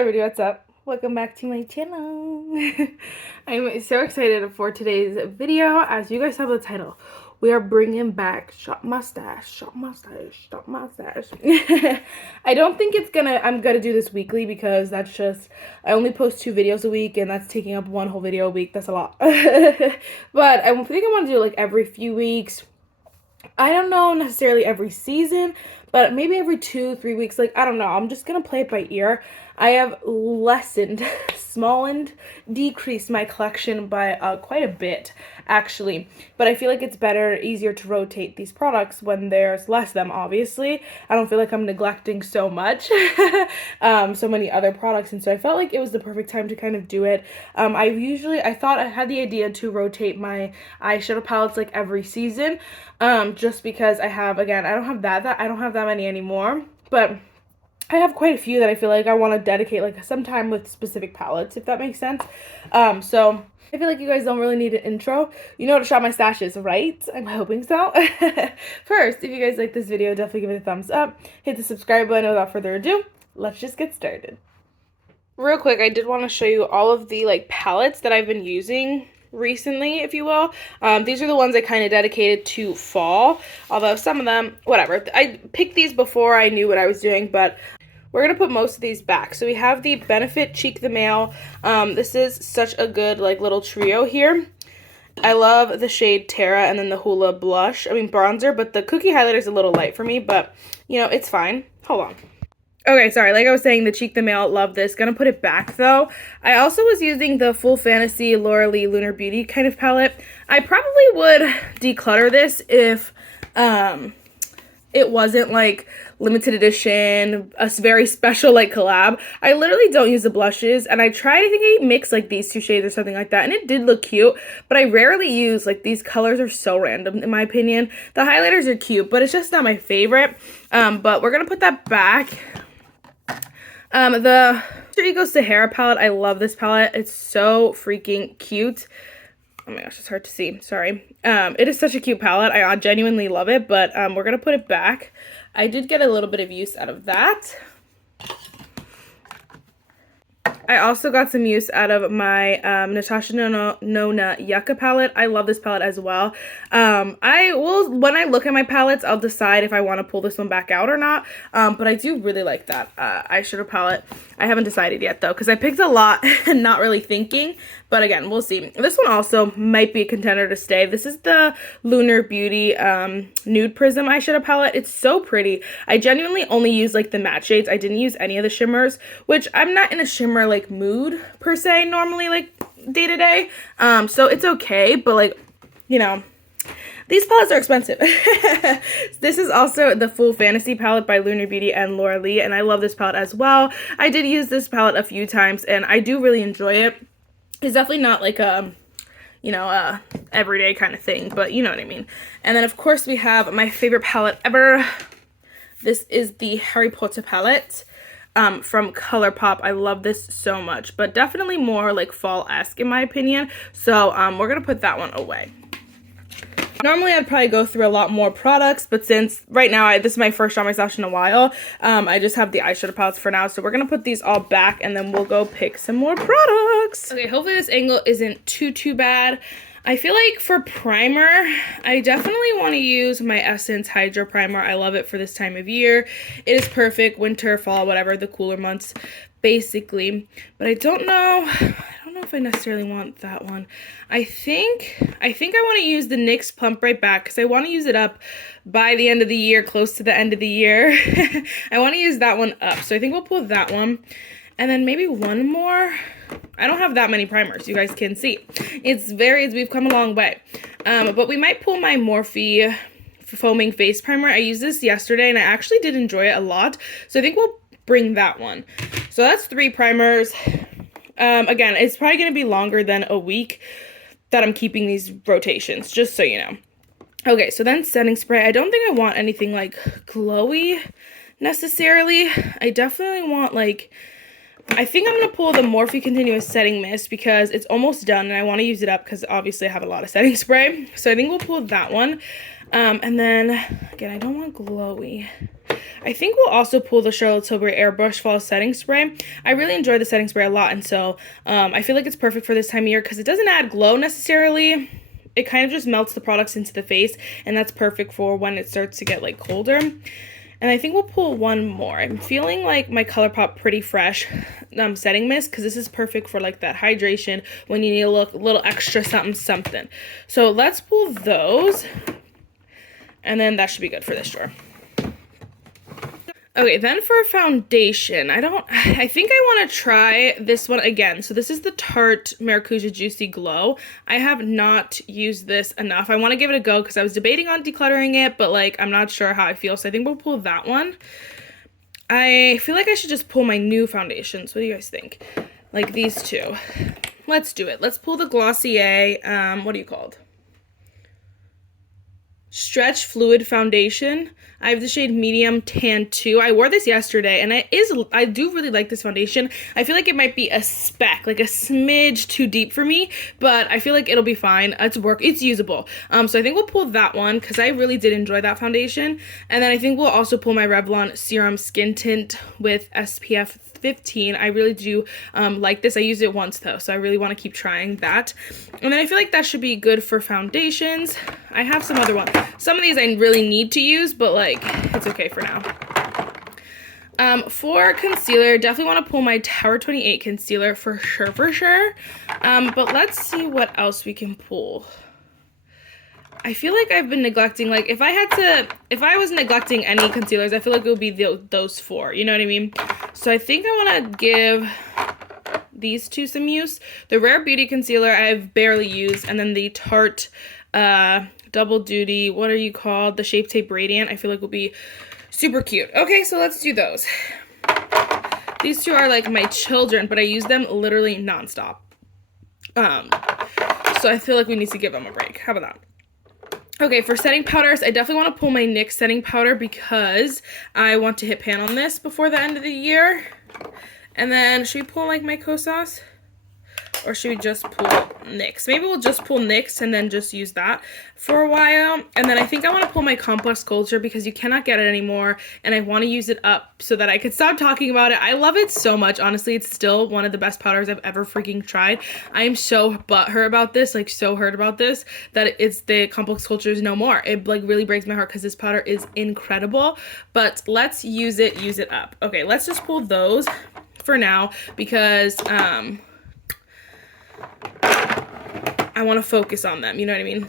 everybody, what's up? Welcome back to my channel. I'm so excited for today's video. As you guys saw the title, we are bringing back Shop My Stash, Shop My Stash, Shop My Stash. I don't think I'm gonna do this weekly because that's just, I only post 2 videos a week and that's taking up 1 whole video a week. That's a lot. But I think I want to do like every few weeks. I don't know necessarily every season, but maybe every 2-3 weeks. Like, I don't know. I'm just gonna play it by ear. I have decreased my collection by quite a bit, actually. But I feel like it's easier to rotate these products when there's less of them, obviously. I don't feel like I'm neglecting so much, so many other products. And so I felt like it was the perfect time to kind of do it. I thought I had the idea to rotate my eyeshadow palettes like every season, just because I don't have that many anymore, but I have quite a few that I feel like I want to dedicate like some time with specific palettes, if that makes sense. So I feel like you guys don't really need an intro. You know what a Shop My Stash is, right? I'm hoping so. First, if you guys like this video, definitely give it a thumbs up. Hit the subscribe button. Without further ado, let's just get started. Real quick, I did want to show you all of the like palettes that I've been using recently, if you will. These are the ones I kind of dedicated to fall, although some of them, whatever. I picked these before I knew what I was doing, but we're going to put most of these back. So we have the Benefit Cheek the Male. This is such a good like little trio here. I love the shade Terra and then the Hoola bronzer, but the cookie highlighter is a little light for me, but you know, it's fine. Hold on. Okay, sorry, like I was saying, the Cheek the Male, love this. Gonna put it back though. I also was using the Full Fantasy Laura Lee Lunar Beauty kind of palette. I probably would declutter this if it wasn't like limited edition, a very special like collab. I literally don't use the blushes, and I tried, I think I mixed like these 2 shades or something like that, and it did look cute, but I rarely use, like, these colors are so random in my opinion. The highlighters are cute, but it's just not my favorite. But we're gonna put that back. The Alter Ego Sahara palette, I love this palette. It's so freaking cute. Oh my gosh, it's hard to see. Sorry. It is such a cute palette. I genuinely love it, but we're going to put it back. I did get a little bit of use out of that. I also got some use out of my Natasha Nona Yucca palette. I love this palette as well. When I look at my palettes, I'll decide if I want to pull this one back out or not. But I do really like that eyeshadow palette. I haven't decided yet though, because I picked a lot and not really thinking. But again, we'll see. This one also might be a contender to stay. This is the Lunar Beauty Nude Prism eyeshadow palette. It's so pretty. I genuinely only use like the matte shades. I didn't use any of the shimmers, which I'm not in a shimmer like mood per se normally, like day to day. So it's okay, but like, you know, these palettes are expensive. This is also the Full Fantasy palette by Lunar Beauty and Laura Lee, and I love this palette as well. I did use this palette a few times, and I do really enjoy it. It's definitely not like a, you know, everyday kind of thing, but you know what I mean. And then, of course, we have my favorite palette ever. This is the Harry Potter palette from ColourPop. I love this so much, but definitely more like fall-esque in my opinion. So we're going to put that one away. Normally, I'd probably go through a lot more products, but since right now, this is my first Shop My Stash in a while, I just have the eyeshadow palettes for now. So we're going to put these all back, and then we'll go pick some more products. Okay, hopefully this angle isn't too bad. I feel like for primer, I definitely want to use my Essence Hydro Primer. I love it for this time of year. It is perfect, winter, fall, whatever, the cooler months, basically. But I don't know if I necessarily want that one. I think I want to use the NYX Plump Right Back because I want to use it up by the end of the year, close to the end of the year. I want to use that one up. So I think we'll pull that one. And then maybe one more. I don't have that many primers, you guys can see. We've come a long way. But we might pull my Morphe Foaming Face Primer. I used this yesterday and I actually did enjoy it a lot. So I think we'll bring that one. So that's 3 primers. Again, it's probably going to be longer than a week that I'm keeping these rotations, just so you know. Okay, so then setting spray. I don't think I want anything like glowy necessarily. I definitely want like, I think I'm going to pull the Morphe Continuous Setting Mist because it's almost done and I want to use it up because obviously I have a lot of setting spray. So I think we'll pull that one. And then, again, I don't want glowy. I think we'll also pull the Charlotte Tilbury Airbrush Fall Setting Spray. I really enjoy the setting spray a lot, and so I feel like it's perfect for this time of year because it doesn't add glow necessarily. It kind of just melts the products into the face, and that's perfect for when it starts to get like colder. And I think we'll pull one more. I'm feeling like my ColourPop Pretty Fresh setting mist because this is perfect for like that hydration when you need a little extra something something. So let's pull those, and then that should be good for this drawer. Okay, then for foundation, I think I want to try this one again. So this is the Tarte Maracuja Juicy Glow. I have not used this enough. I want to give it a go because I was debating on decluttering it, but like I'm not sure how I feel. So I think we'll pull that one. I feel like I should just pull my new foundations. What do you guys think? Like these two. Let's do it. Let's pull the Glossier, what are you called? Stretch Fluid Foundation. I have the shade Medium Tan 2. I wore this yesterday, and I do really like this foundation. I feel like it might be a speck, like a smidge too deep for me, but I feel like it'll be fine. It's usable. So I think we'll pull that one because I really did enjoy that foundation. And then I think we'll also pull my Revlon Serum Skin Tint with SPF 15. I really do like this. I used it once though, so I really want to keep trying that. And then I feel like that should be good for foundations. I have some other ones. Some of these I really need to use, but like it's okay for now. For concealer, definitely want to pull my Tower 28 concealer for sure. But let's see what else we can pull. I feel like I've been neglecting, like if I was neglecting any concealers, I feel like it would be those four, you know what I mean? So I think I want to give these two some use. The Rare Beauty concealer I've barely used, and then the Tarte Double Duty, what are you called? The Shape Tape Radiant, I feel like will be super cute. Okay, so let's do those. These two are like my children, but I use them literally nonstop. So I feel like we need to give them a break. How about that? Okay, for setting powders, I definitely want to pull my NYX setting powder because I want to hit pan on this before the end of the year. And then, should we pull like my Kosas? Or should we just pull NYX? Maybe we'll just pull NYX and then just use that for a while. And then I think I want to pull my Complex Culture because you cannot get it anymore. And I want to use it up so that I could stop talking about it. I love it so much. Honestly, it's still one of the best powders I've ever freaking tried. I am so butthurt about this, like so hurt about this, that it's the Complex Culture is no more. It like really breaks my heart because this powder is incredible. But let's use it up. Okay, let's just pull those for now because I want to focus on them, you know what I mean?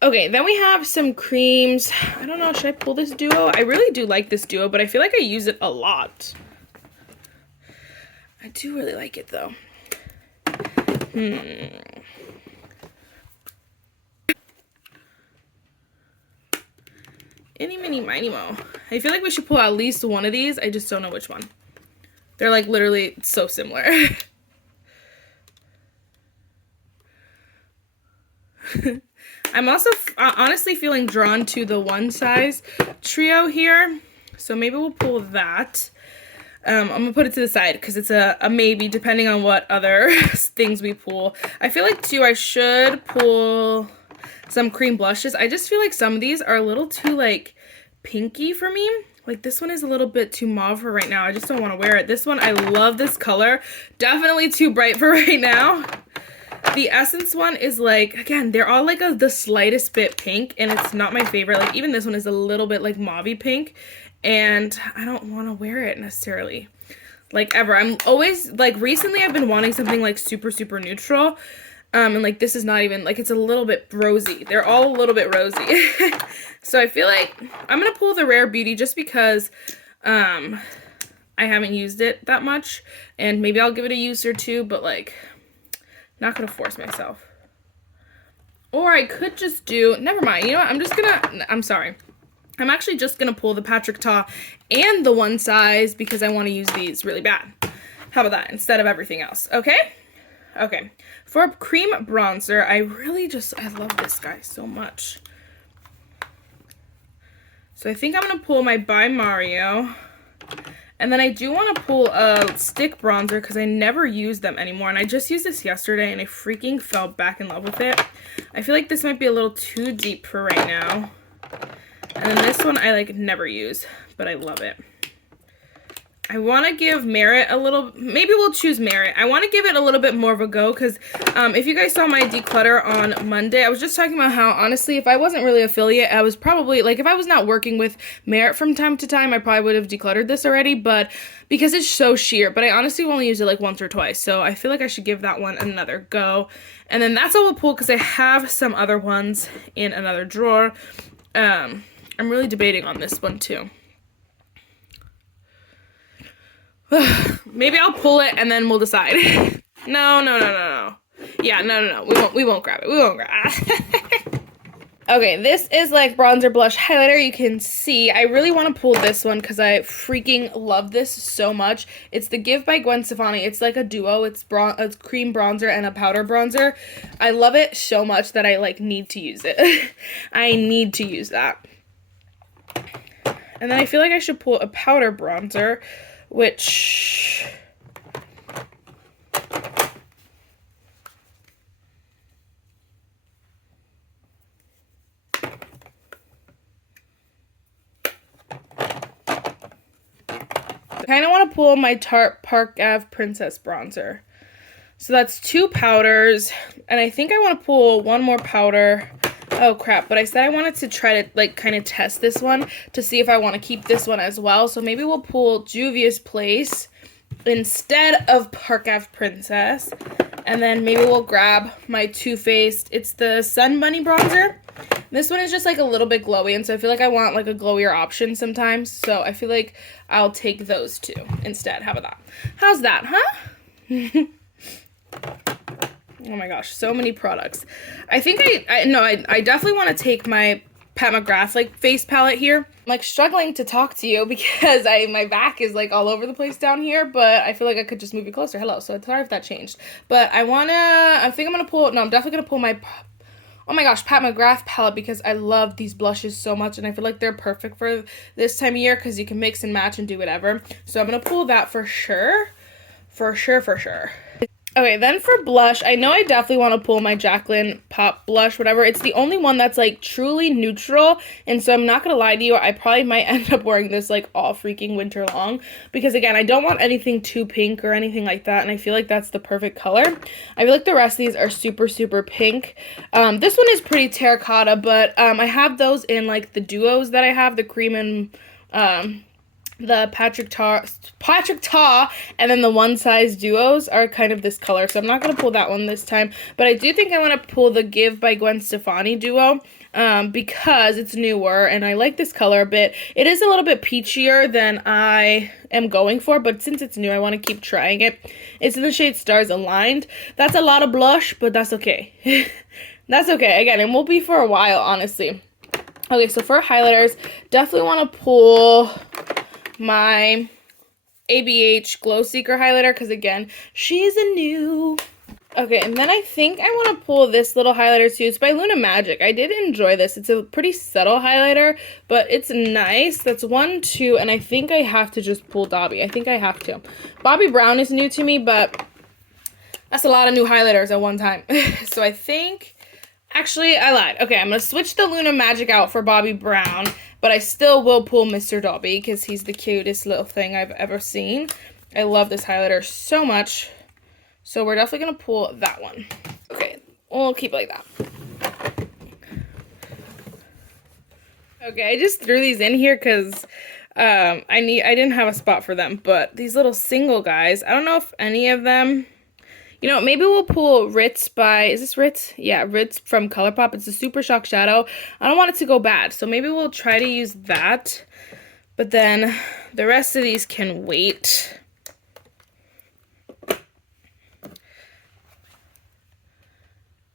Okay, then we have some creams. I don't know, should I pull this duo? I really do like this duo, but I feel like I use it a lot. I do really like it though. Any, mini, miny, mo. I feel like we should pull at least one of these. I just don't know which one. They're like literally so similar. I'm also honestly feeling drawn to the One Size trio here, so maybe we'll pull that. I'm gonna put it to the side because it's a maybe depending on what other things we pull. I feel like too I should pull some cream blushes. I just feel like some of these are a little too like pinky for me. Like this one is a little bit too mauve for right now. I just don't want to wear it. This one, I love this color. Definitely too bright for right now. The Essence one is like, again, they're all like the slightest bit pink, and it's not my favorite. Like even this one is a little bit like mauvey pink, and I don't want to wear it necessarily, like ever. I'm always like, recently I've been wanting something like super neutral, and like this is not even, like it's a little bit rosy. They're all a little bit rosy. So I feel like I'm gonna pull the Rare Beauty just because I haven't used it that much, and maybe I'll give it a use or two, but like not gonna force myself. Or I could just do, never mind, you know what, I'm actually just gonna pull the Patrick Ta and the One Size because I want to use these really bad. How about that, instead of everything else, okay? Okay, for cream bronzer, I love this guy so much. So I think I'm gonna pull my By Mario, And then I do want to pull a stick bronzer because I never use them anymore. And I just used this yesterday and I freaking fell back in love with it. I feel like this might be a little too deep for right now. And then this one I like never use, but I love it. I want to give Merit a little, maybe we'll choose Merit. I want to give it a little bit more of a go because if you guys saw my declutter on Monday, I was just talking about how, honestly, if I wasn't really affiliate, I was probably, like, if I was not working with Merit from time to time, I probably would have decluttered this already, but because it's so sheer, but I honestly only use it like once or twice, so I feel like I should give that one another go. And then that's all we'll pull because I have some other ones in another drawer. I'm really debating on this one too. Maybe I'll pull it and then we'll decide. No. Yeah, no. We won't grab it. We won't grab it. Okay, this is like bronzer blush highlighter. You can see I really want to pull this one because I freaking love this so much. It's the Give by Gwen Stefani. It's like a duo. It's a cream bronzer and a powder bronzer. I love it so much that I like need to use it. I need to use that. And then I feel like I should pull a powder bronzer, which I kind of want to pull my Tarte Park Ave Princess bronzer. So that's 2 powders, and I think I want to pull one more powder. Oh crap, but I said I wanted to try to like kind of test this one to see if I want to keep this one as well. So maybe we'll pull Juvia's Place instead of Park Ave Princess. And then maybe we'll grab my Too Faced. It's the Sun Bunny bronzer. This one is just like a little bit glowy, and so I feel like I want like a glowier option sometimes. So I feel like I'll take those 2 instead. How about that? How's that, huh? Oh my gosh, so many products. I think I definitely want to take my Pat McGrath like face palette here. I'm like struggling to talk to you because my back is like all over the place down here, but I feel like I could just move you closer. Hello. So sorry if that changed. But I think I'm gonna pull, no, I'm definitely gonna pull my, oh my gosh, Pat McGrath palette because I love these blushes so much and I feel like they're perfect for this time of year because you can mix and match and do whatever. So I'm gonna pull that for sure. For sure. Okay, then for blush, I know I definitely want to pull my Jaclyn Pop blush, whatever. It's the only one that's, like, truly neutral, and so I'm not going to lie to you, I probably might end up wearing this, like, all freaking winter long, because, again, I don't want anything too pink or anything like that, and I feel like that's the perfect color. I feel like the rest of these are super, super pink. This one is pretty terracotta, but I have those in, like, the duos that I have, the cream and, the Patrick Ta, and then the One Size duos are kind of this color, so I'm not going to pull that one this time, but I do think I want to pull the Give by Gwen Stefani duo, because it's newer, and I like this color a bit. It is a little bit peachier than I am going for, but since it's new, I want to keep trying it. It's in the shade Stars Aligned. That's a lot of blush, but that's okay. That's okay. Again, it won't be for a while, honestly. Okay, so for highlighters, definitely want to pull my ABH Glow Seeker highlighter because, again, she's a new. Okay, and then I think I want to pull this little highlighter too. It's by Luna Magic. I did enjoy this. It's a pretty subtle highlighter, but it's nice. That's 1, 2, and I think I have to just pull Dobby. I think I have to. Bobbi Brown is new to me, but that's a lot of new highlighters at one time. So I think, actually, I lied. Okay, I'm going to switch the Luna Magic out for Bobbi Brown, but I still will pull Mr. Dobby because he's the cutest little thing I've ever seen. I love this highlighter so much. So we're definitely going to pull that one. Okay, we'll keep it like that. Okay, I just threw these in here because I didn't have a spot for them, but these little single guys, I don't know if any of them, you know, maybe we'll pull Ritz by, is this Ritz? Yeah, Ritz from ColourPop. It's a Super Shock Shadow. I don't want it to go bad, so maybe we'll try to use that. But then the rest of these can wait.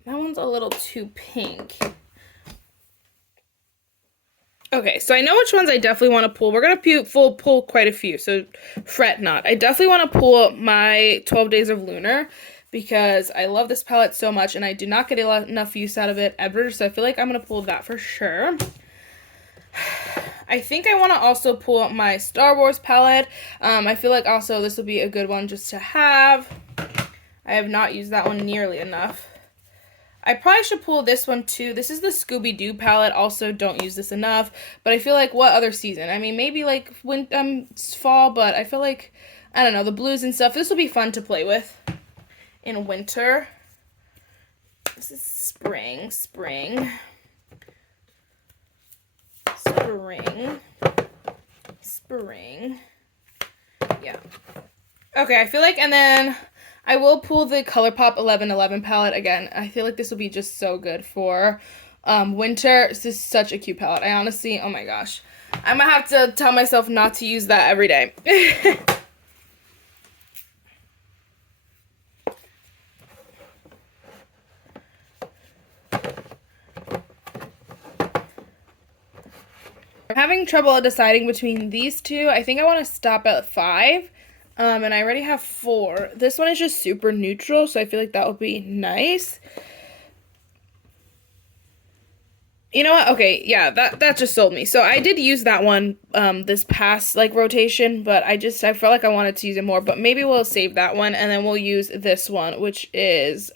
That one's a little too pink. Okay, so I know which ones I definitely want to pull. We're going to pull quite a few, so fret not. I definitely want to pull my 12 Days of Lunar because I love this palette so much and I do not get enough use out of it ever, so I feel like I'm going to pull that for sure. I think I want to also pull up my Star Wars palette. I feel like also this will be a good one just to have. I have not used that one nearly enough. I probably should pull this one too. This is the Scooby-Doo palette. Also, don't use this enough. But I feel like, what other season? I mean, maybe like fall, but I feel like, I don't know, the blues and stuff. This will be fun to play with in winter. This is spring. Yeah. Okay, I feel like, and then I will pull the ColourPop 1111 palette again. I feel like this will be just so good for winter. This is such a cute palette. I honestly, oh my gosh. I'm gonna have to tell myself not to use that every day. I'm having trouble deciding between these two. I think I want to stop at 5. And I already have 4. This one is just super neutral, so I feel like that would be nice. You know what? Okay, yeah, that just sold me. So I did use that one this past like rotation, but I felt like I wanted to use it more. But maybe we'll save that one, and then we'll use this one, which is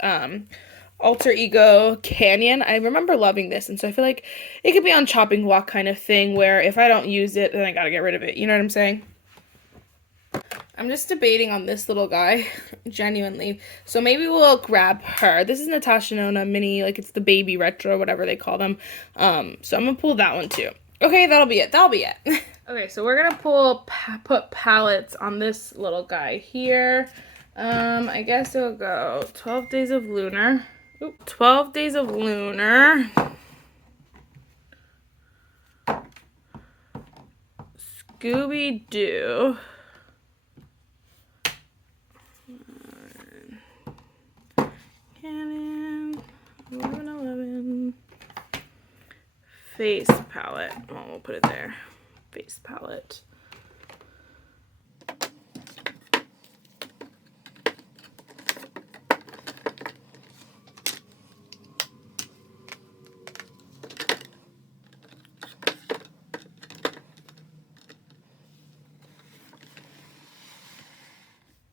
Alter Ego Canyon. I remember loving this, and so I feel like it could be on chopping block kind of thing, where if I don't use it, then I gotta get rid of it. You know what I'm saying? I'm just debating on this little guy, genuinely. So maybe we'll grab her. This is Natasha Nona mini, like it's the baby retro, whatever they call them. So I'm gonna pull that one too. Okay, that'll be it. Okay, so we're gonna put palettes on this little guy here. I guess it'll go 12 Days of Lunar. 12 Days of Lunar. Scooby-Doo. Canon, 1111. Face palette. Well, we'll put it there. Face palette.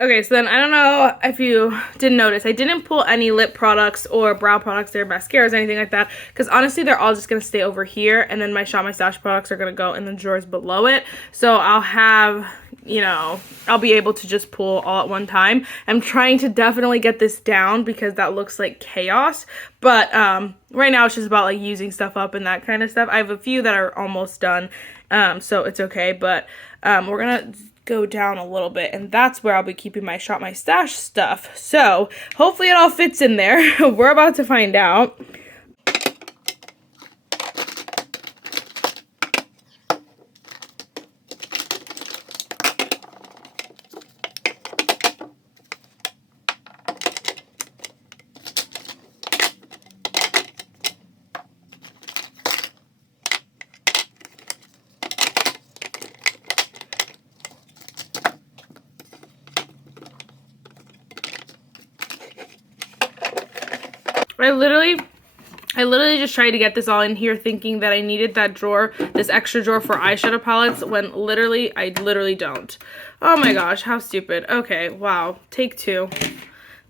Okay, so then I don't know if you didn't notice, I didn't pull any lip products or brow products or mascaras or anything like that, because honestly they're all just going to stay over here, and then my Shop My Stash products are going to go in the drawers below it. So I'll have, you know, I'll be able to just pull all at one time. I'm trying to definitely get this down because that looks like chaos, but right now it's just about like using stuff up and that kind of stuff. I have a few that are almost done, so it's okay, but we're going to go down a little bit, and that's where I'll be keeping my Shop My Stash stuff. So hopefully it all fits in there. We're about to find out. I literally just tried to get this all in here thinking that I needed that drawer, this extra drawer for eyeshadow palettes, when I literally don't. Oh my gosh, how stupid. Okay, wow. Take 2.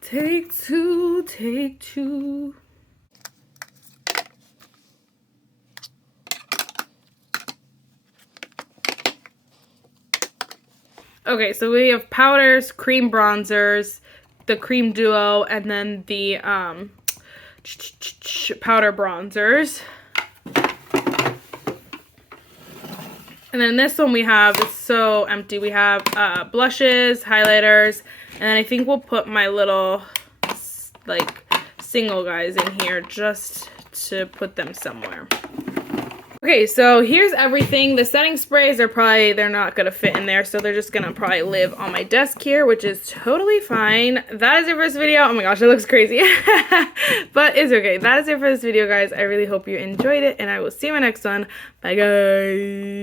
Take 2. Okay, so we have powders, cream bronzers, the cream duo, and then the powder bronzers. And then this one we have, it's so empty. We have blushes, highlighters, and then I think we'll put my little like single guys in here just to put them somewhere. Okay, so here's everything. The setting sprays they're not gonna fit in there, so they're just gonna probably live on my desk here, which is totally fine. That is it for this video. Oh my gosh, it looks crazy. But it's okay. That is it for this video, guys. I really hope you enjoyed it, and I will see you in my next one. Bye, guys.